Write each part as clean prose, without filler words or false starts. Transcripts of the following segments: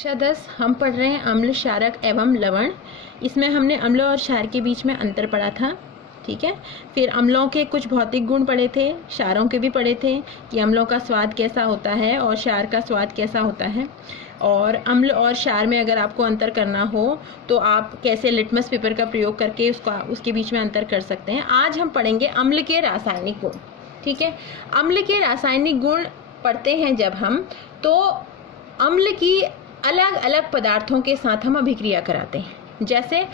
कक्षा 10 हम पढ़ रहे हैं अम्ल, क्षारक एवं लवण। इसमें हमने अम्ल और क्षार के बीच में अंतर पढ़ा था, ठीक है। फिर अम्लों के कुछ भौतिक गुण पढ़े थे, क्षारों के भी पढ़े थे कि अम्लों का स्वाद कैसा होता है और क्षार का स्वाद कैसा होता है। और अम्ल और क्षार में अगर आपको अंतर करना हो तो आप कैसे लिटमस पेपर का प्रयोग करके उसके बीच में अंतर कर सकते हैं। आज हम पढ़ेंगे अम्ल के रासायनिक गुण, ठीक है। अम्ल के रासायनिक गुण पढ़ते हैं जब हम, तो अम्ल की अलग अलग पदार्थों के साथ हम अभिक्रिया कराते हैं। जैसे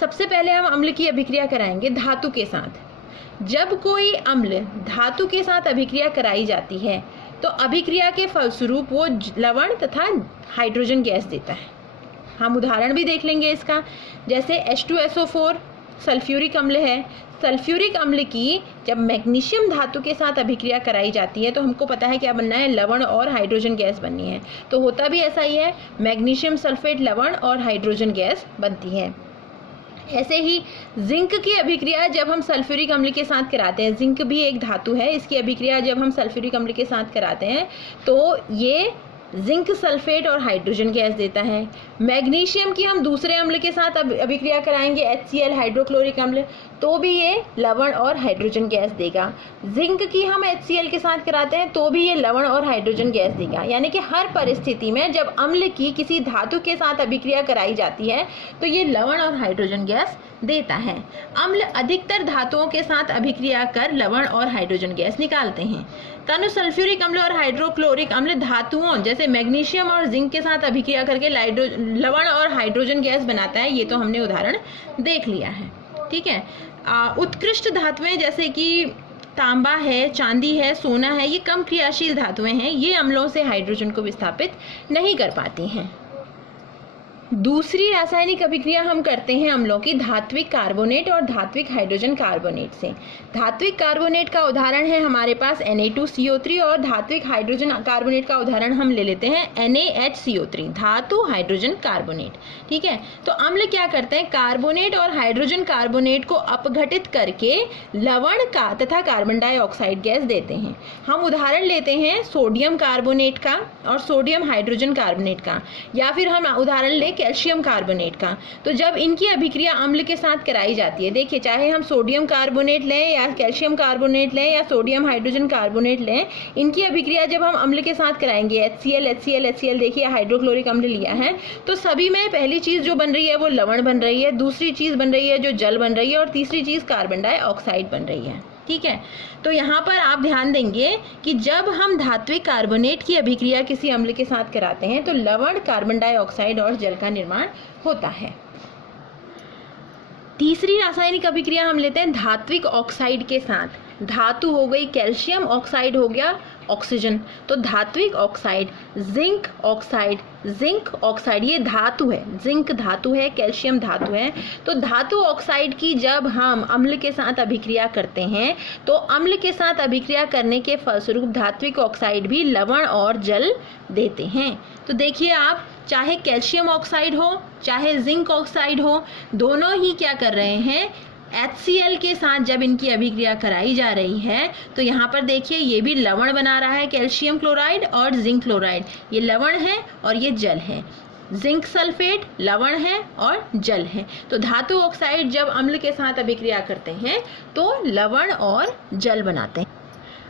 सबसे पहले हम अम्ल की अभिक्रिया कराएंगे धातु के साथ। जब कोई अम्ल धातु के साथ अभिक्रिया कराई जाती है तो अभिक्रिया के फलस्वरूप वो लवण तथा हाइड्रोजन गैस देता है। हम उदाहरण भी देख लेंगे इसका, जैसे H2SO4 सल्फ्यूरिक अम्ल है। सल्फ्यूरिक अम्ल की जब मैग्नीशियम धातु के साथ अभिक्रिया कराई जाती है तो हमको पता है क्या बनना है, लवण और हाइड्रोजन गैस बननी है। तो होता भी ऐसा ही है, मैग्नीशियम सल्फेट लवण और हाइड्रोजन गैस बनती है। ऐसे ही जिंक की अभिक्रिया जब हम सल्फ्यूरिक अम्ल के साथ कराते हैं, जिंक भी एक धातु है, इसकी अभिक्रिया जब हम सल्फ्यूरिक अम्ल के साथ कराते हैं तो ये जिंक सल्फेट और हाइड्रोजन गैस देता है। मैग्नीशियम की हम दूसरे अम्ल के साथ अभिक्रिया कराएंगे, HCl हाइड्रोक्लोरिक अम्ल, तो भी ये लवण और हाइड्रोजन गैस देगा। जिंक की हम HCl के साथ कराते हैं तो भी ये लवण और हाइड्रोजन गैस देगा। यानी कि हर परिस्थिति में जब अम्ल की किसी धातु के साथ अभिक्रिया कराई जाती है तो ये लवण और हाइड्रोजन गैस देता है। अम्ल अधिकतर धातुओं के साथ अभिक्रिया कर लवण और हाइड्रोजन गैस निकालते हैं। तनु सल्फ्यूरिक अम्ल और हाइड्रोक्लोरिक अम्ल धातुओं जैसे मैग्नीशियम और जिंक के साथ अभिक्रिया करके लवण और हाइड्रोजन गैस बनाता है। ये तो हमने उदाहरण देख लिया है, ठीक है। उत्कृष्ट धातुएं जैसे कि तांबा है, चांदी है, सोना है, ये कम क्रियाशील धातुएं हैं, ये अम्लों से हाइड्रोजन को विस्थापित नहीं कर पाती हैं। दूसरी रासायनिक अभिक्रिया हम करते हैं अम्लों की धात्विक कार्बोनेट और धात्विक हाइड्रोजन कार्बोनेट से। धात्विक कार्बोनेट का उदाहरण है हमारे पास Na2CO3 और धात्विक हाइड्रोजन कार्बोनेट का उदाहरण हम ले लेते हैं NaHCO3, धातु हाइड्रोजन कार्बोनेट, ठीक है। तो अम्ल क्या करते हैं, कार्बोनेट और हाइड्रोजन कार्बोनेट को अपघटित करके लवण का तथा कार्बन डाइऑक्साइड गैस देते हैं। हम उदाहरण लेते हैं सोडियम कार्बोनेट का और सोडियम हाइड्रोजन कार्बोनेट का, या फिर हम उदाहरण ले कैल्शियम कार्बोनेट का। तो जब इनकी अभिक्रिया अम्ल के साथ कराई जाती है, देखिए चाहे हम सोडियम कार्बोनेट लें या कैल्शियम कार्बोनेट लें या सोडियम हाइड्रोजन कार्बोनेट लें, इनकी अभिक्रिया जब हम अम्ल के साथ कराएंगे, HCl देखिए हाइड्रोक्लोरिक अम्ल लिया है, तो सभी में पहली चीज जो बन रही है वो लवण बन रही है, दूसरी चीज बन रही है जो जल बन रही है, और तीसरी चीज कार्बन डाइऑक्साइड बन रही है, ठीक है। तो यहाँ पर आप ध्यान देंगे कि जब हम धात्विक कार्बोनेट की अभिक्रिया किसी अम्ल के साथ कराते हैं तो लवण, कार्बन डाइऑक्साइड और जल का निर्माण होता है। तीसरी रासायनिक अभिक्रिया हम लेते हैं धात्विक ऑक्साइड के साथ। धातु हो गई कैल्शियम, ऑक्साइड हो गया ऑक्सीजन, तो धात्विक ऑक्साइड, जिंक ऑक्साइड ये धातु है, जिंक धातु है, कैल्शियम धातु है। तो धातु ऑक्साइड की जब हम अम्ल के साथ अभिक्रिया करते हैं तो अम्ल के साथ अभिक्रिया करने के फलस्वरूप धात्विक ऑक्साइड भी लवण और जल देते हैं। तो देखिए आप, चाहे कैल्शियम ऑक्साइड हो चाहे जिंक ऑक्साइड हो, दोनों ही क्या कर रहे हैं, HCl के साथ जब इनकी अभिक्रिया कराई जा रही है तो यहाँ पर देखिए ये भी लवण बना रहा है, कैल्शियम क्लोराइड और जिंक क्लोराइड, ये लवण है और ये जल है। जिंक सल्फेट लवण है और जल है। तो धातु ऑक्साइड जब अम्ल के साथ अभिक्रिया करते हैं तो लवण और जल बनाते हैं।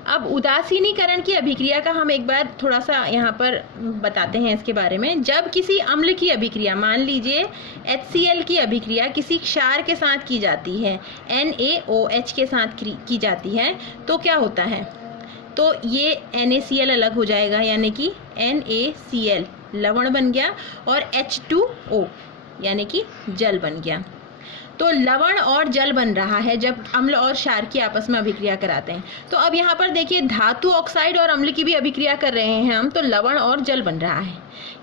अब उदासीनीकरण की अभिक्रिया का हम एक बार थोड़ा सा यहाँ पर बताते हैं इसके बारे में। जब किसी अम्ल की अभिक्रिया, मान लीजिए HCl की अभिक्रिया किसी क्षार के साथ की जाती है, NaOH के साथ की जाती है, तो क्या होता है, तो ये NaCl अलग हो जाएगा, यानी कि NaCl लवण बन गया और H2O यानी कि जल बन गया। तो लवण और जल बन रहा है जब अम्ल और क्षार की आपस में अभिक्रिया कराते हैं। तो अब यहाँ पर देखिए धातु ऑक्साइड और अम्ल की भी अभिक्रिया कर रहे हैं हम, तो लवण और जल बन रहा है।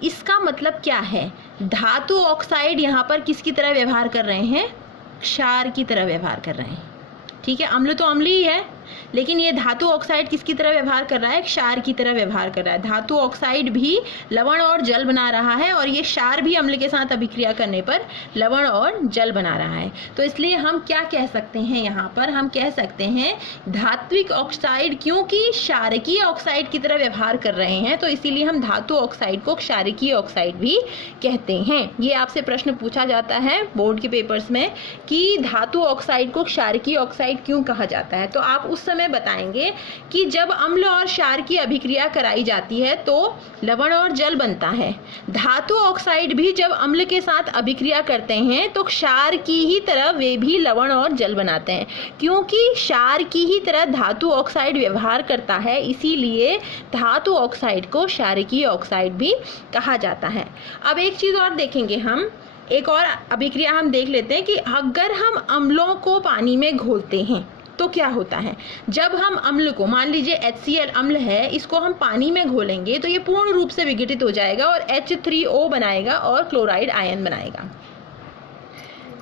इसका मतलब क्या है, धातु ऑक्साइड यहाँ पर किसकी तरह व्यवहार कर रहे हैं, क्षार की तरह व्यवहार कर रहे हैं, ठीक है। अम्ल तो अम्ल ही है, लेकिन ये धातु ऑक्साइड किसकी तरह व्यवहार कर रहा है? क्षार की तरह व्यवहार कर रहा है। धातु ऑक्साइड भी लवण और जल बना रहा है और ये क्षार भी अम्ल के साथ अभिक्रिया करने पर लवण और जल बना रहा है। तो इसलिए हम क्या कह सकते हैं, यहाँ पर हम कह सकते हैं धात्विक ऑक्साइड क्योंकि क्षारकीय ऑक्साइड की तरह व्यवहार कर रहे हैं, तो इसीलिए हम धातु ऑक्साइड को क्षारकीय ऑक्साइड भी कहते हैं। ये आपसे प्रश्न पूछा जाता है बोर्ड के पेपर्स में कि धातु ऑक्साइड को क्षारकीय ऑक्साइड क्यों कहा जाता है। तो आप उस समय बताएंगे कि जब अम्ल और क्षार की अभिक्रिया कराई जाती है तो लवण और जल बनता है। धातु ऑक्साइड भी जब अम्ल के साथ अभिक्रिया करते हैं तो क्षार की ही तरह वे भी लवण और जल बनाते हैं। क्योंकि क्षार की ही तरह धातु ऑक्साइड व्यवहार करता है, इसीलिए धातु ऑक्साइड को क्षारकीय ऑक्साइड भी कहा जाता है। अब एक चीज़ और देखेंगे हम, एक और अभिक्रिया हम देख लेते हैं कि अगर हम अम्लों को पानी में घोलते हैं तो क्या होता है। जब हम अम्ल को, मान लीजिए HCl अम्ल है, इसको हम पानी में घोलेंगे तो ये पूर्ण रूप से विघटित हो जाएगा और H3O बनाएगा और क्लोराइड आयन बनाएगा।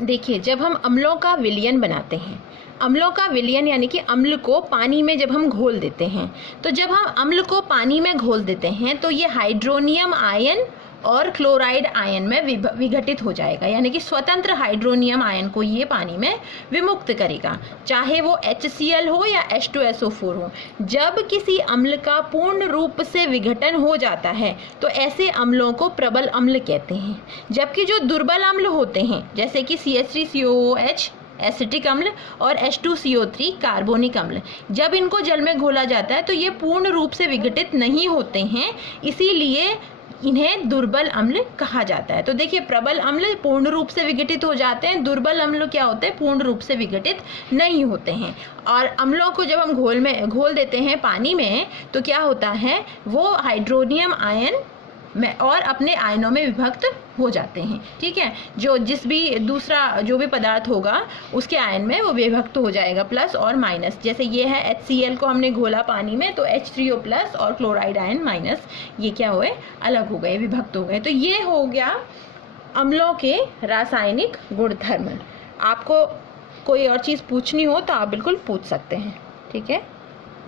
देखिए, जब हम अम्लों का विलयन बनाते हैं, अम्लों का विलयन यानी कि अम्ल को पानी में जब हम घोल देते हैं, तो जब हम अम्ल को पानी में घोल देते हैं तो ये हाइड्रोनियम आयन और क्लोराइड आयन में विघटित हो जाएगा, यानी कि स्वतंत्र हाइड्रोनियम आयन को ये पानी में विमुक्त करेगा, चाहे वो HCl हो या H2SO4 हो। जब किसी अम्ल का पूर्ण रूप से विघटन हो जाता है तो ऐसे अम्लों को प्रबल अम्ल कहते हैं। जबकि जो दुर्बल अम्ल होते हैं जैसे कि CH3COOH एसिटिक अम्ल और H2CO3 कार्बोनिक अम्ल, जब इनको जल में घोला जाता है तो ये पूर्ण रूप से विघटित नहीं होते हैं, इसीलिए इन्हें दुर्बल अम्ल कहा जाता है। तो देखिए, प्रबल अम्ल पूर्ण रूप से विघटित हो जाते हैं, दुर्बल अम्ल क्या होते हैं, पूर्ण रूप से विघटित नहीं होते हैं। और अम्लों को जब हम घोल देते हैं पानी में तो क्या होता है, वो हाइड्रोनियम आयन में और अपने आयनों में विभक्त हो जाते हैं। ठीक है, जो भी पदार्थ होगा उसके आयन में वो विभक्त हो जाएगा, प्लस और माइनस। जैसे ये है HCl को हमने घोला पानी में तो H3O प्लस और क्लोराइड आयन माइनस, ये क्या हुए, अलग हो गए, विभक्त हो गए। तो ये हो गया अम्लों के रासायनिक गुणधर्म। आपको कोई और चीज़ पूछनी हो तो आप बिल्कुल पूछ सकते हैं। ठीक है।